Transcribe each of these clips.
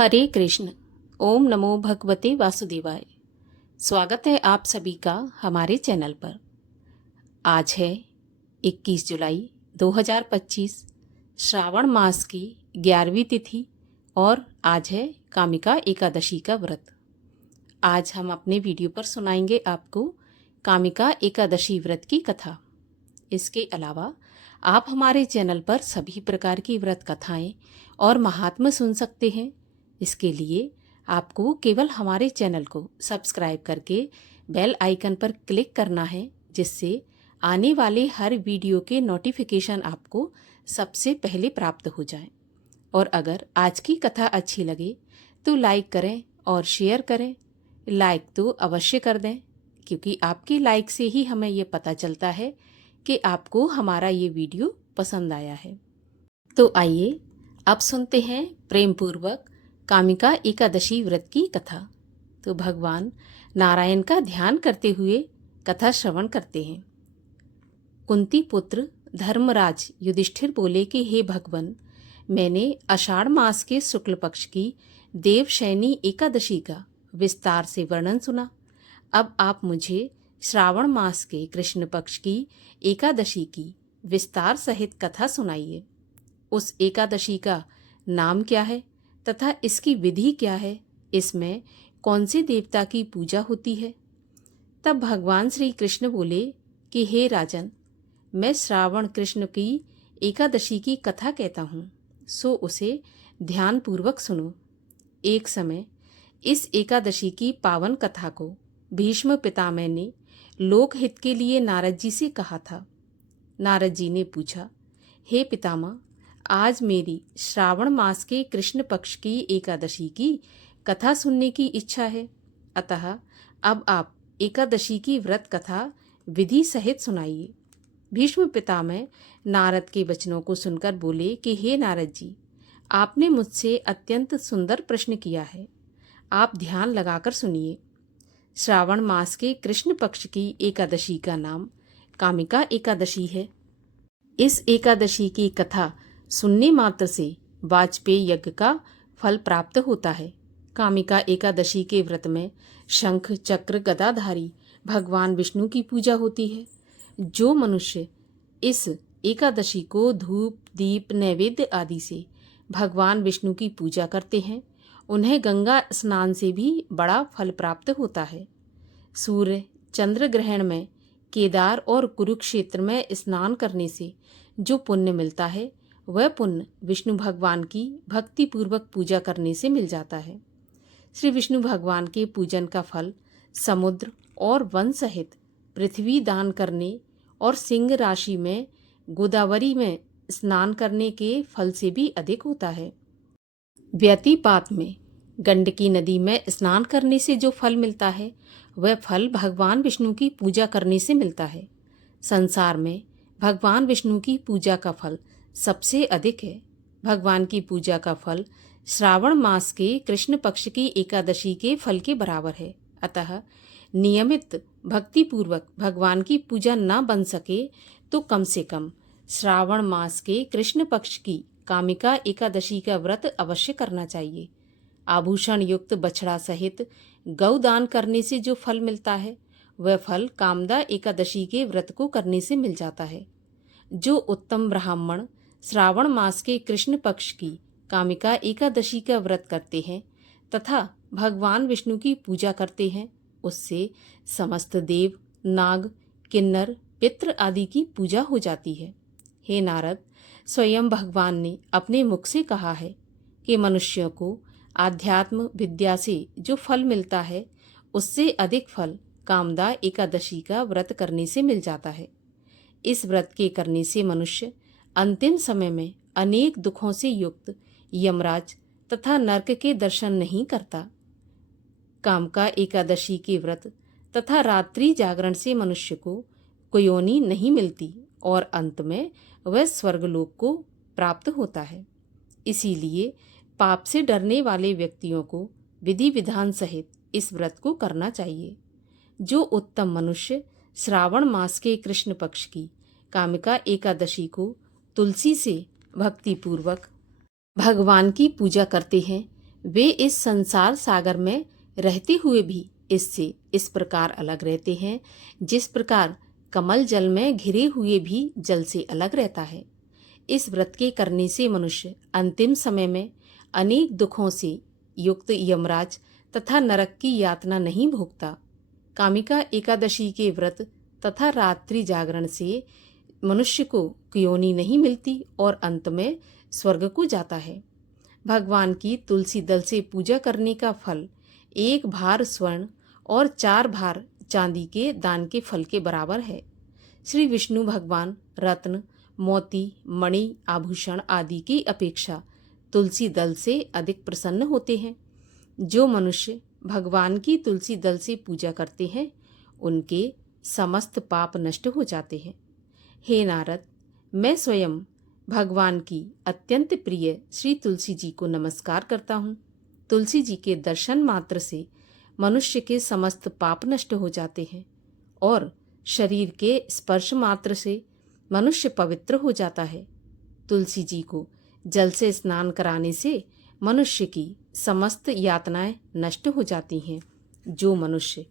हरे कृष्ण। ओम नमो भगवते वासुदेवाय। स्वागत है आप सभी का हमारे चैनल पर। आज है 21 जुलाई 2025, श्रावण मास की 11वीं तिथि और आज है कामिका एकादशी का व्रत। आज हम अपने वीडियो पर सुनाएंगे आपको कामिका एकादशी व्रत की कथा। इसके अलावा आप हमारे चैनल पर सभी प्रकार की व्रत कथाएं और महात्म्य सुन सकते हैं। इसके लिए आपको केवल हमारे चैनल को सब्सक्राइब करके बेल आइकन पर क्लिक करना है, जिससे आने वाले हर वीडियो के नोटिफिकेशन आपको सबसे पहले प्राप्त हो जाए। और अगर आज की कथा अच्छी लगे तो लाइक करें और शेयर करें। लाइक तो अवश्य कर दें, क्योंकि आपकी लाइक से ही हमें ये पता चलता है कि आपको हमारा ये वीडियो पसंद आया है। तो आइए अब सुनते हैं प्रेम पूर्वक कामिका एकादशी व्रत की कथा। तो भगवान नारायण का ध्यान करते हुए कथा श्रवण करते हैं। कुंती पुत्र धर्मराज युधिष्ठिर बोले कि हे भगवान, मैंने आषाढ़ मास के शुक्ल पक्ष की देवशयनी एकादशी का विस्तार से वर्णन सुना। अब आप मुझे श्रावण मास के कृष्ण पक्ष की एकादशी की विस्तार सहित कथा सुनाइए। उस एकादशी का नाम क्या है तथा इसकी विधि क्या है? इसमें कौन से देवता की पूजा होती है? तब भगवान श्री कृष्ण बोले कि हे राजन, मैं श्रावण कृष्ण की एकादशी की कथा कहता हूँ, सो उसे ध्यान पूर्वक सुनो। एक समय इस एकादशी की पावन कथा को भीष्म पितामह ने लोकहित के लिए नारद जी से कहा था। नारद जी ने पूछा, हे पितामह, आज मेरी श्रावण मास के कृष्ण पक्ष की एकादशी की कथा सुनने की इच्छा है, अतः अब आप एकादशी की व्रत कथा विधि सहित सुनाइए। भीष्म पितामह नारद के वचनों को सुनकर बोले कि हे नारद जी, आपने मुझसे अत्यंत सुंदर प्रश्न किया है। आप ध्यान लगाकर सुनिए। श्रावण मास के कृष्ण पक्ष की एकादशी का नाम कामिका एकादशी है। इस एकादशी की कथा सुनने मात्र से वाजपेयी यज्ञ का फल प्राप्त होता है। कामिका एकादशी के व्रत में शंख चक्र गदाधारी भगवान विष्णु की पूजा होती है। जो मनुष्य इस एकादशी को धूप दीप नैवेद्य आदि से भगवान विष्णु की पूजा करते हैं, उन्हें गंगा स्नान से भी बड़ा फल प्राप्त होता है। सूर्य चंद्र ग्रहण में केदार और कुरुक्षेत्र में स्नान करने से जो पुण्य मिलता है, वह पुण्य विष्णु भगवान की भक्ति पूर्वक पूजा करने से मिल जाता है। श्री विष्णु भगवान के पूजन का फल समुद्र और वन सहित पृथ्वी दान करने और सिंह राशि में गोदावरी में स्नान करने के फल से भी अधिक होता है। व्यतिपात में गंडकी नदी में स्नान करने से जो फल मिलता है, वह फल भगवान विष्णु की पूजा करने से मिलता है। संसार में भगवान विष्णु की पूजा का फल सबसे अधिक है। भगवान की पूजा का फल श्रावण मास के कृष्ण पक्ष की एकादशी के फल के बराबर है। अतः नियमित भक्ति पूर्वक भगवान की पूजा न बन सके तो कम से कम श्रावण मास के कृष्ण पक्ष की कामिका एकादशी का व्रत अवश्य करना चाहिए। आभूषण युक्त बछड़ा सहित गौदान करने से जो फल मिलता है, वह फल कामदा एकादशी के व्रत को करने से मिल जाता है। जो उत्तम ब्राह्मण श्रावण मास के कृष्ण पक्ष की कामिका एकादशी का व्रत करते हैं तथा भगवान विष्णु की पूजा करते हैं, उससे समस्त देव नाग किन्नर पितृ आदि की पूजा हो जाती है। हे नारद, स्वयं भगवान ने अपने मुख से कहा है कि मनुष्यों को आध्यात्म विद्या से जो फल मिलता है, उससे अधिक फल कामदा एकादशी का व्रत करने से मिल जाता है। इस व्रत के करने से मनुष्य अंतिम समय में अनेक दुखों से युक्त यमराज तथा नरक के दर्शन नहीं करता। कामिका एकादशी के व्रत तथा रात्रि जागरण से मनुष्य को कुयोनी नहीं मिलती और अंत में वह स्वर्गलोक को प्राप्त होता है। इसीलिए पाप से डरने वाले व्यक्तियों को विधि विधान सहित इस व्रत को करना चाहिए। जो उत्तम मनुष्य श्रावण मास के कृष्ण पक्ष की कामिका एकादशी को तुलसी से भक्ति पूर्वक भगवान की पूजा करते हैं, वे इस संसार सागर में रहते हुए भी इससे इस प्रकार अलग रहते हैं जिस प्रकार कमल जल में घिरे हुए भी जल से अलग रहता है। इस व्रत के करने से मनुष्य अंतिम समय में अनेक दुखों से युक्त यमराज तथा नरक की यातना नहीं भोगता। कामिका एकादशी के व्रत तथा रात्रि जागरण से मनुष्य को योनि नहीं मिलती और अंत में स्वर्ग को जाता है। भगवान की तुलसी दल से पूजा करने का फल 1 भार स्वर्ण और 4 भार चांदी के दान के फल के बराबर है। श्री विष्णु भगवान रत्न, मोती, मणि, आभूषण आदि की अपेक्षा तुलसी दल से अधिक प्रसन्न होते हैं। जो मनुष्य भगवान की तुलसी दल से पूजा करते हैं उनके समस्त पाप नष्ट हो जाते हैं। हे नारद, मैं स्वयं भगवान की अत्यंत प्रिय श्री तुलसी जी को नमस्कार करता हूँ। तुलसी जी के दर्शन मात्र से मनुष्य के समस्त पाप नष्ट हो जाते हैं और शरीर के स्पर्श मात्र से मनुष्य पवित्र हो जाता है। तुलसी जी को जल से स्नान कराने से मनुष्य की समस्त यातनाएं नष्ट हो जाती हैं। जो मनुष्य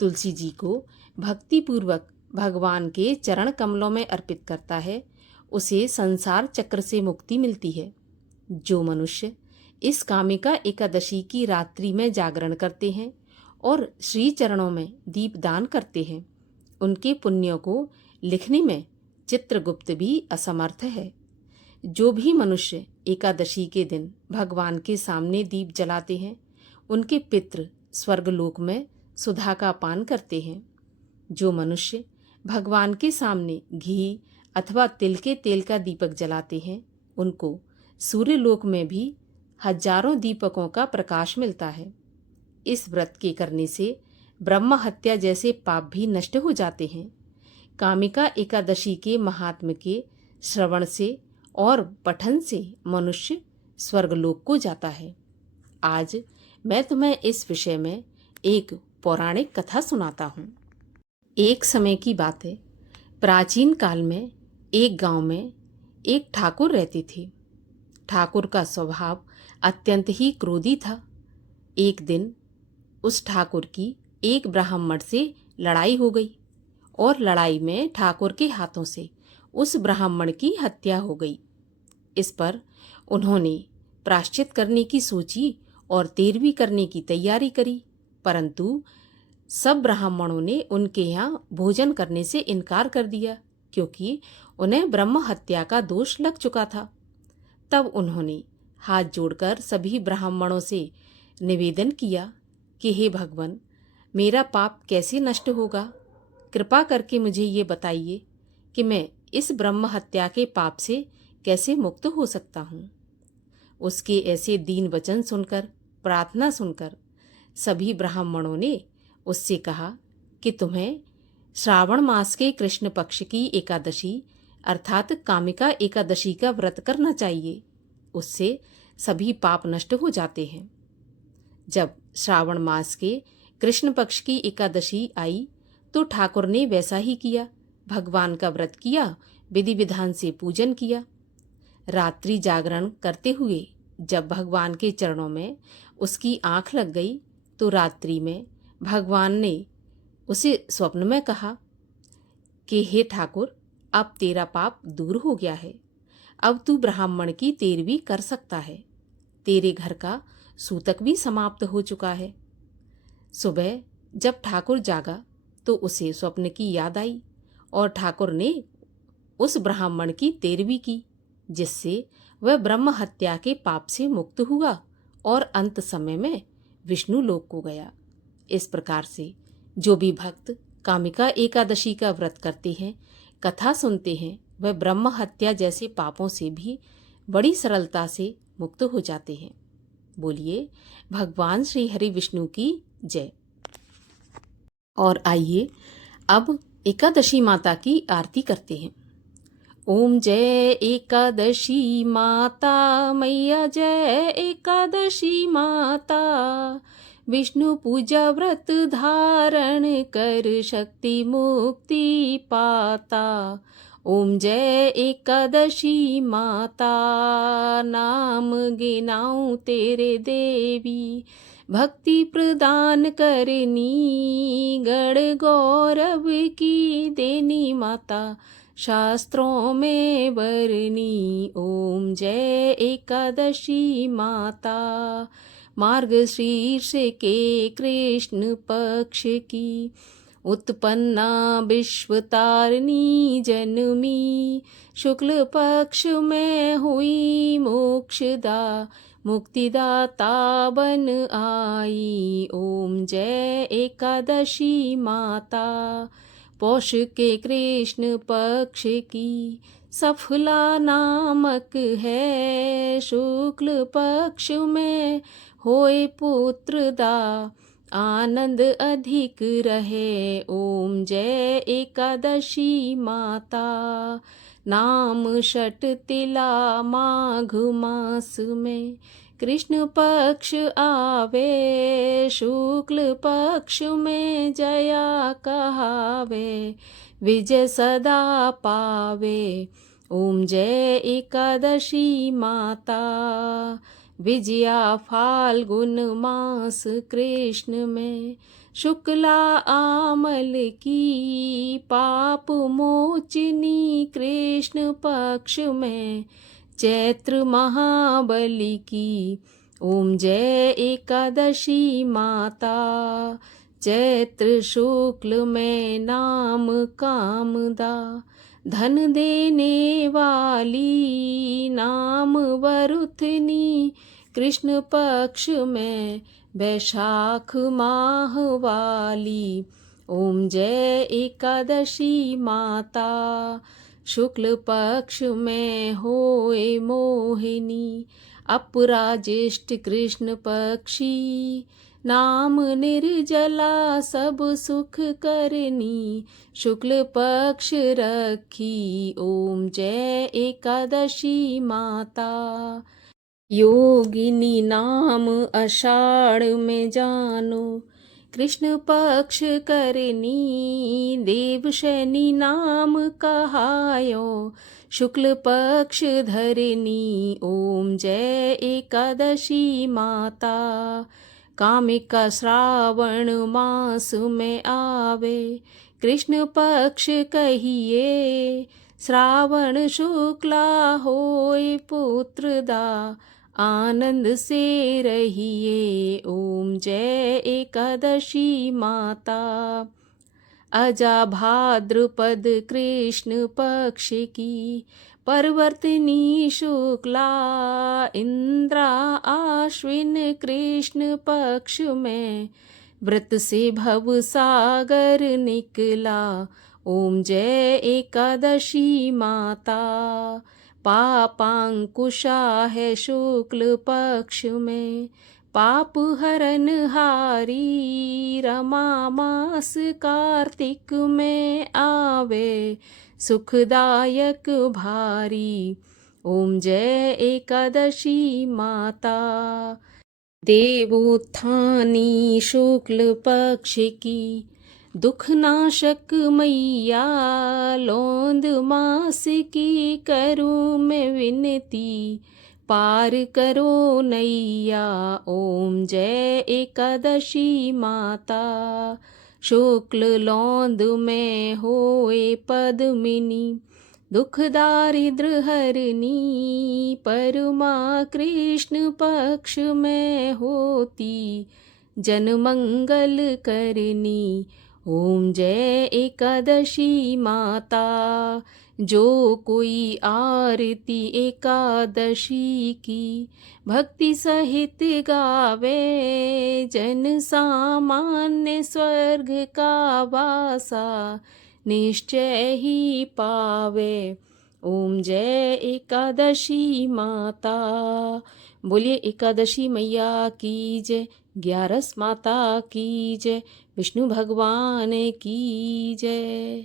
तुलसी जी को भक्तिपूर्वक भगवान के चरण कमलों में अर्पित करता है उसे संसार चक्र से मुक्ति मिलती है। जो मनुष्य इस कामिका एकादशी की रात्रि में जागरण करते हैं और श्री चरणों में दीपदान करते हैं उनके पुण्यों को लिखने में चित्रगुप्त भी असमर्थ है। जो भी मनुष्य एकादशी के दिन भगवान के सामने दीप जलाते हैं उनके पितृ स्वर्गलोक में सुधा का पान करते हैं। जो मनुष्य भगवान के सामने घी अथवा तिल के तेल का दीपक जलाते हैं उनको सूर्यलोक में भी हजारों दीपकों का प्रकाश मिलता है। इस व्रत के करने से ब्रह्म हत्या जैसे पाप भी नष्ट हो जाते हैं। कामिका एकादशी के महात्म्य के श्रवण से और पठन से मनुष्य स्वर्गलोक को जाता है। आज मैं तुम्हें इस विषय में एक पौराणिक कथा सुनाता हूँ। एक समय की बात है, प्राचीन काल में एक गांव में एक ठाकुर रहते थे। ठाकुर का स्वभाव अत्यंत ही क्रोधी था। एक दिन उस ठाकुर की एक ब्राह्मण से लड़ाई हो गई और लड़ाई में ठाकुर के हाथों से उस ब्राह्मण की हत्या हो गई। इस पर उन्होंने प्रायश्चित करने की सोची और तेरवी करने की तैयारी करी, परंतु सब ब्राह्मणों ने उनके यहाँ भोजन करने से इनकार कर दिया क्योंकि उन्हें ब्रह्म हत्या का दोष लग चुका था। तब उन्होंने हाथ जोड़कर सभी ब्राह्मणों से निवेदन किया कि हे भगवान, मेरा पाप कैसे नष्ट होगा? कृपा करके मुझे ये बताइए कि मैं इस ब्रह्म हत्या के पाप से कैसे मुक्त हो सकता हूँ। उसके ऐसे दीन वचन सुनकर, प्रार्थना सुनकर सभी ब्राह्मणों ने उससे कहा कि तुम्हें श्रावण मास के कृष्ण पक्ष की एकादशी अर्थात कामिका एकादशी का व्रत करना चाहिए। उससे सभी पाप नष्ट हो जाते हैं। जब श्रावण मास के कृष्ण पक्ष की एकादशी आई तो ठाकुर ने वैसा ही किया। भगवान का व्रत किया, विधि विधान से पूजन किया। रात्रि जागरण करते हुए जब भगवान के चरणों में उसकी आंख लग गई तो रात्रि में भगवान ने उसे स्वप्न में कहा कि हे ठाकुर, अब तेरा पाप दूर हो गया है। अब तू ब्राह्मण की तेरवी कर सकता है। तेरे घर का सूतक भी समाप्त हो चुका है। सुबह जब ठाकुर जागा तो उसे स्वप्न की याद आई और ठाकुर ने उस ब्राह्मण की तेरवी की, जिससे वह ब्रह्म हत्या के पाप से मुक्त हुआ और अंत समय में विष्णु लोक को गया। इस प्रकार से जो भी भक्त कामिका एकादशी का व्रत करते हैं, कथा सुनते हैं, वह ब्रह्म हत्या जैसे पापों से भी बड़ी सरलता से मुक्त हो जाते हैं। बोलिए भगवान श्री हरि विष्णु की जय। और आइए अब एकादशी माता की आरती करते हैं। ओम जय एकादशी माता मैया, जय एकादशी माता। विष्णु पूजा व्रत धारण कर शक्ति मुक्ति पाता। ओम जय एकादशी माता, नाम गिनाऊं तेरे देवी, भक्ति प्रदान करनी, गण गौरव की देनी माता, शास्त्रों में बरनी। ओम जय एकादशी माता, मार्गशीर्ष के कृष्ण पक्ष की उत्पन्ना विश्वतारिणी जन्मी, शुक्ल पक्ष में हुई मोक्षदा, मुक्तिदाता बन आई। ओम जय एकादशी माता, पौष के कृष्ण पक्ष की सफला नामक है, शुक्ल पक्ष में होए पुत्रदा, आनंद अधिक रहे। ओम जय एकादशी माता, नाम षट तिला माघ मास में कृष्ण पक्ष आवे, शुक्ल पक्ष में जया कहावे, विजय सदा पावे। ओम जय एकादशी माता, विजया फाल्गुन मास कृष्ण में शुक्ला आमल की, पाप मोचनी कृष्ण पक्ष में चैत्र महाबली की। ओम जय एकादशी माता, चैत्र शुक्ल में नाम कामदा, धन देने वाली, नाम वरुथनी कृष्ण पक्ष में बैशाख माह वाली। ओम जय एकादशी माता, शुक्ल पक्ष में होए मोहिनी, अपराज्येष्ठ कृष्ण पक्षी, नाम निर्जला सब सुख करनी, शुक्ल पक्ष रखी। ओम जय एकादशी माता, योगिनी नाम आषाढ़ में जानो, कृष्ण पक्ष करनी, देवशैनी नाम कहायो, शुक्ल पक्ष धरनी। ओम जय एकादशी माता, कामिका श्रावण मास में आवे, कृष्ण पक्ष कहिए, श्रावण शुक्ला होए पुत्रदा, आनंद से रहिए। ओम जय एकादशी माता, अजा भाद्रपद कृष्ण पक्ष की परवर्तिनी शुक्ला, इंद्रा आश्विन कृष्ण पक्ष में व्रत से भव सागर निकला। ओम जय एकादशी माता, पापांकुशा है शुक्ल पक्ष में, पाप हरन हारी, रमा मास कार्तिक में आवे, सुखदायक भारी। ओम जय एकादशी माता, देवोत्थानी शुक्ल पक्ष की दुखनाशक मैया, लोंद मास की करूँ मैं विनती, पार करो नैया। ओम जय एकादशी माता, शुक्ल लौंद में होए पद्मिनी, दुख दारिद्र हरनी, परमा कृष्ण पक्ष में होती, जन मंगल करनी। ओम जय एकादशी माता, जो कोई आरती एकादशी की भक्ति सहित गावे, जन सामान्य स्वर्ग का वासा निश्चय ही पावे। ओम जय एकादशी माता, बोलिए एकादशी मैया की जय, 11 माता की जय, विष्णु भगवान की जय।